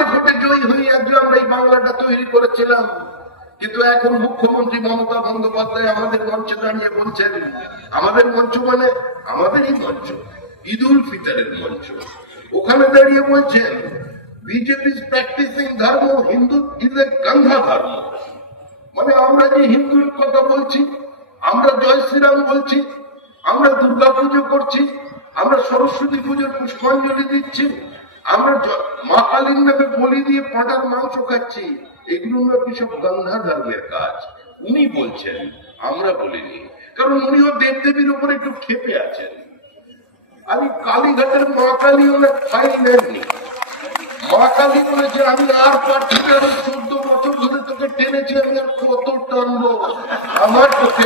হাজার ভোটে জয়ী হয়ে একজন আমরা এই বাংলাটা তৈরি করেছিলাম। কিন্তু এখন মুখ্যমন্ত্রী মমতা বন্দ্যোপাধ্যায় আমাদের মঞ্চে দাঁড়িয়ে বলছেন, আমাদের মঞ্চ মানে আমাদেরই মঞ্চ, ঈদ উল ফিতরের মঞ্চ, ওখানে দাঁড়িয়ে বলছেন বিজেপি প্র্যাকটিসিং ধর্ম, হিন্দু ইজ এ গান্ধা ধর্ম। মানে আমরা যে হিন্দুর কথা বলছি, আমরা জয় শ্রীরাম বলছি, আমরা দুর্গা পুজো করছি, আমরা সরস্বতী পুজোর পুষ্পাঞ্জলি দিচ্ছি, আমরা মা কালীর নামে বলি দিয়ে পাঁটার মাংস খাচ্ছি, এগুলো নাকি সব গান্ধা ধর্মের কাজ। উনি বলছেন, আমরা বলিনি, কারণ উনিও দেবদেবীর উপরে একটু ক্ষেপে আছেন। আমি কালীঘাটের মা কালী ওনার ফাইল নেননি। মা কালী বলেছে, আমি আর পারছি না, 14 বছর ধরে তোকে টেনেছি, আমি আর কত টানবো, আমার পক্ষে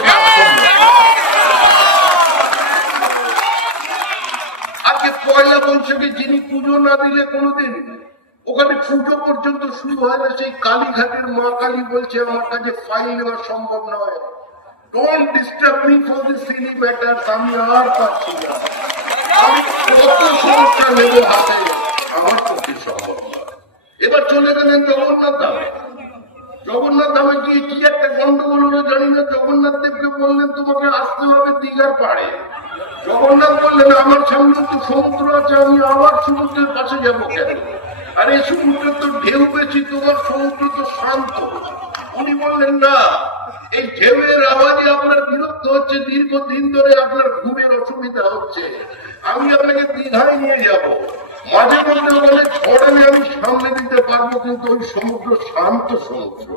আজকে পয়লা বৈশাখে যিনি পুজো না দিলে কোনোদিন ওখানে পুজো পর্যন্ত শুরু হয় না, সেই কালীঘাটের মা কালী বলছে আমার কাছে ফাইল নেওয়া সম্ভব নয়, don't disturb me for this silly matters, আমি আর পারছি না, আমি কত সমস্যা নেব হাতে, আমার পক্ষে সম্ভব নয়। এবার চলে গেলেন জগন্নাথ ধামে। জগন্নাথ ধামে গিয়ে কি একটা গন্ডগোল হলো জানি না, জগন্নাথ দেবকে বললেন তোমাকে আসতে হবে দীঘার পাড়ে। জগন্নাথ বললেন আমার সামনে তো সমুদ্র আছে, আমি আবার সমুদ্রের কাছে যাবো কেন, আর এই সমুদ্র তো ঢেউ বেশি, তোমার সমুদ্র তো শান্ত। উনি বললেন না, এই ঢেউয়ের আওয়াজে আপনার বিরক্ত হচ্ছে, দীর্ঘদিন ধরে আপনার ঘুমের অসুবিধা হচ্ছে, আমি আপনাকে দীঘায় নিয়ে যাব, মাঝে মধ্যে বলে ঝড়ে আমি সামনে দিতে পারবো, কিন্তু ওই সমুদ্র শান্ত সমুদ্র,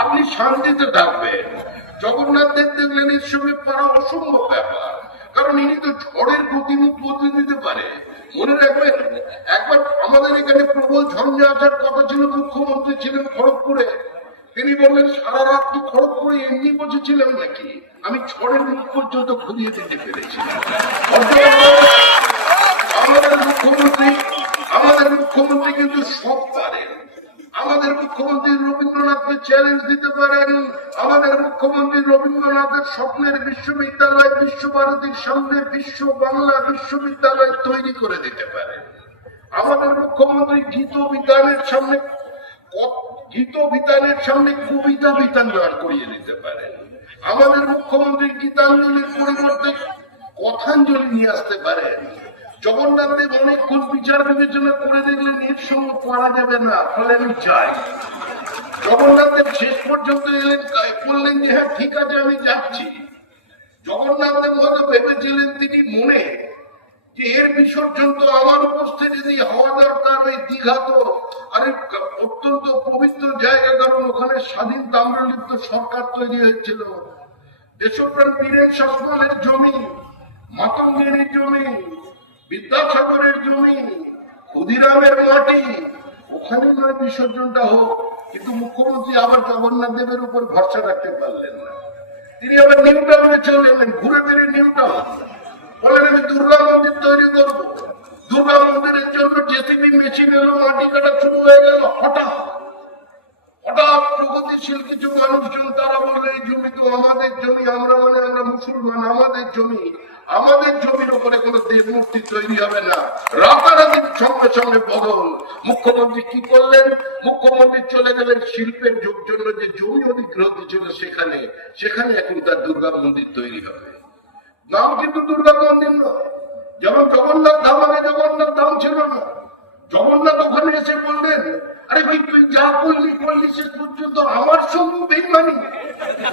আপনি শান্তিতে থাকবেন। জগন্নাথ দেব দেখলেন এর সঙ্গে পারা অসম্ভব ব্যাপার, কারণ ইনি তো ঝড়ের গতিমুখ বদলে দিতে পারে। মনে রাখবেন, একবার আমাদের এখানে প্রবল ঝঞ্ঝা আসার কথা ছিল, মুখ্যমন্ত্রী ছিলেন খড়গপুরে, তিনি বললেন সারা রাত কি খড়গপুরে এমনি বসেছিলাম নাকি, আমি ঝড়ের মুখ পর্যন্ত ঘুরিয়ে দিতে পেরেছি। আমাদের মুখ্যমন্ত্রী কিন্তু সব পারেন। আমাদের মুখ্যমন্ত্রী রবীন্দ্রনাথকে চ্যালেঞ্জ দিতে পারেন, আমাদের মুখ্যমন্ত্রী রবীন্দ্রনাথের স্বপ্নের বিশ্ববিদ্যালয় বিশ্বভারতীর সামনে বিশ্ব বাংলা বিশ্ববিদ্যালয় তৈরি করে দিতে পারেন। আমাদের মুখ্যমন্ত্রী গীত বিতানের সামনে কবিতা বিতান দাঁড় করিয়ে দিতে পারেন। আমাদের মুখ্যমন্ত্রী গীতাঞ্জলির পরিবর্তে কথাঞ্জলি নিয়ে আসতে পারেন। জগন্নাথ দেব অনেকক্ষণ বিচার বিবেচনা করে দেখলেন এর সঙ্গে করা যাবে না, ফলে আমি চাই। জগন্নাথ দেব শেষ পর্যন্ত এলেন, বললেন যে হ্যাঁ ঠিক আছে আমি যাচ্ছি। জগন্নাথ দেব হয়তো ভেবেছিলেন তিনি মনে যে এর বিসর্জন তো আমার উপস্থিতি হওয়া দরকার, ওই দীঘা তো আরে অত্যন্ত পবিত্র জায়গা, কারণ ওখানে স্বাধীন তাম্রলিপ্ত সরকার তৈরি হয়েছিল, দেশপ্রাণ বীরেন শাসনের জমি, মাতঙ্গের জমি, বিদ্যাসাগরের জমি, ক্ষুদিরামের মাটি, ওখানে নয় বিসর্জনটা হোক। কিন্তু মুখ্যমন্ত্রী আবার জগন্নাথ দেবের উপর ভরসা রাখতে পারলেন না, তিনি আবার নিউ টাউনে চলে এলেন, ঘুরে বেরিয়ে নিউ টাউন বলেন আমি দুর্গা মন্দির তৈরি করব। দুর্গা মন্দিরের জন্য জেসিবি মেশিন এলো, মাটি কাটা শুরু হয়ে গেল। হঠাৎ প্রগতিশীল কিছু মানুষজন তারা বললো এই জমি তো আমাদের জমি, আমরা মুসলমান, আমাদের জমি, আমাদের জমির উপরে কোনো দেব মূর্তি তৈরি হবে না। রাতারাতির সঙ্গে সঙ্গে বদল। মুখ্যমন্ত্রী কি করলেন? মুখ্যমন্ত্রী চলে গেলেন শিল্পের জন্য যে জমি অধিগ্রহণ ছিল সেখানে এখন তার দুর্গা মন্দির তৈরি হবে। নাম কিন্তু দুর্গা মন্দির নয়। যেমন জগন্নাথ ধাম, আগে জগন্নাথ ধাম ছিল না। জগন্নাথ ওখানে এসে বললেন আরে ভাই তুই যা করলি শেষ পর্যন্ত আমার সঙ্গে বেইমানি,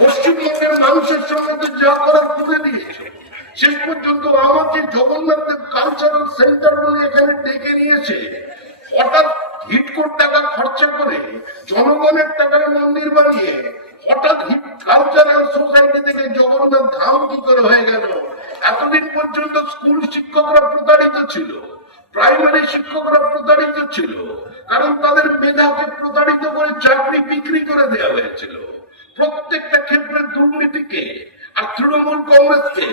পশ্চিমবঙ্গের মানুষের সঙ্গে তো যা করার করে দিয়েছে। শেষ পর্যন্ত আমাকে জগন্নাথ দেব কালচারাল সেন্টার বলে এখানে ডেকে নিয়েছে, হঠাৎ হিটকোট টাকা খরচা করে জনগণের টাকার মন্দির বানিয়ে হঠাৎ কালচারাল সোসাইটি থেকে জগন্নাথ ধাম কি করে হয়ে গেল? এতদিন পর্যন্ত স্কুল শিক্ষকরা প্রতারিত ছিল, প্রাইমারি শিক্ষকরা প্রতারিত ছিল, কারণ তাদের মেধাকে প্রতারিত করে চাকরি বিক্রি করে দেওয়া হয়েছিল। প্রত্যেকটা ক্ষেত্রে দুর্নীতিকে আর তৃণমূল কংগ্রেসকে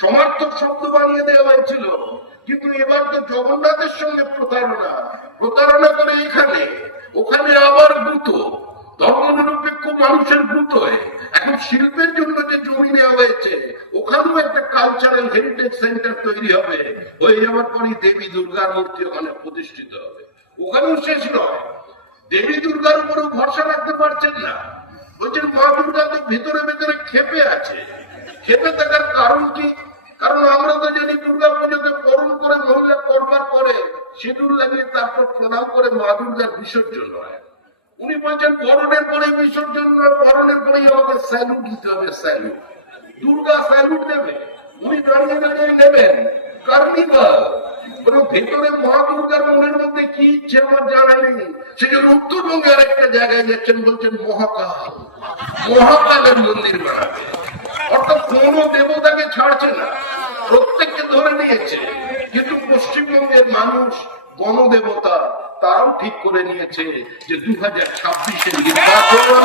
সমার্থক শব্দ বানিয়ে দেওয়া হয়েছিল। কিন্তু এবার তো জগন্নাথের সঙ্গে প্রতারণা করে ওখানে আবার গুতো, ধর্মনিরপেক্ষ মানুষের গুতো হয়ে এখন শিল্পের জন্য যে জমি দেওয়া হয়েছে ওখানেও একটা কালচারাল হেরিটেজ সেন্টার তৈরি হবে। হয়ে যাওয়ার পরই দেবী দুর্গার মূর্তি ওখানে প্রতিষ্ঠিত হবে। ওখানেও শেষ নয়, দেবী দুর্গার উপরেও ভরসা রাখতে পারছেন না। বলছেন মা দুর্গা তো ভিতরে ভিতরে ক্ষেপে আছে। ক্ষেপে থাকার কারণ কি? কারণ আমরা তো জানি দুর্গা পুজোতে বরণ করে মহিলা করবার পরে সিঁদুর লাগিয়ে তারপর প্রণাম করে মা দুর্গার বিসর্জন হয়। উনি বলছেন বরণের পরে বিসর্জন নয়, বরণের পরেই আমাকে স্যালুট দিতে হবে। স্যালুট, দুর্গা স্যালুট দেবে, উনি দাঁড়িয়ে দাঁড়িয়ে নেবেন কার্নিভাল। কোন ভেতরে মা দুর্গার মনের মধ্যে কি ইচ্ছে আমার জানা নেই। সে যে উত্তরবঙ্গের একটা জায়গায় যাচ্ছেন, বলছেন মহাকাল, মহাকালের মন্দির বানাবে। অর্থাৎ কোন দেবতাকে ছাড়ছে না, প্রত্যেককে ধরে নিয়েছে। কিন্তু পশ্চিমবঙ্গের মানুষ গণদেবতা তারাও ঠিক করে নিয়েছে যে 2026-এর নির্বাচন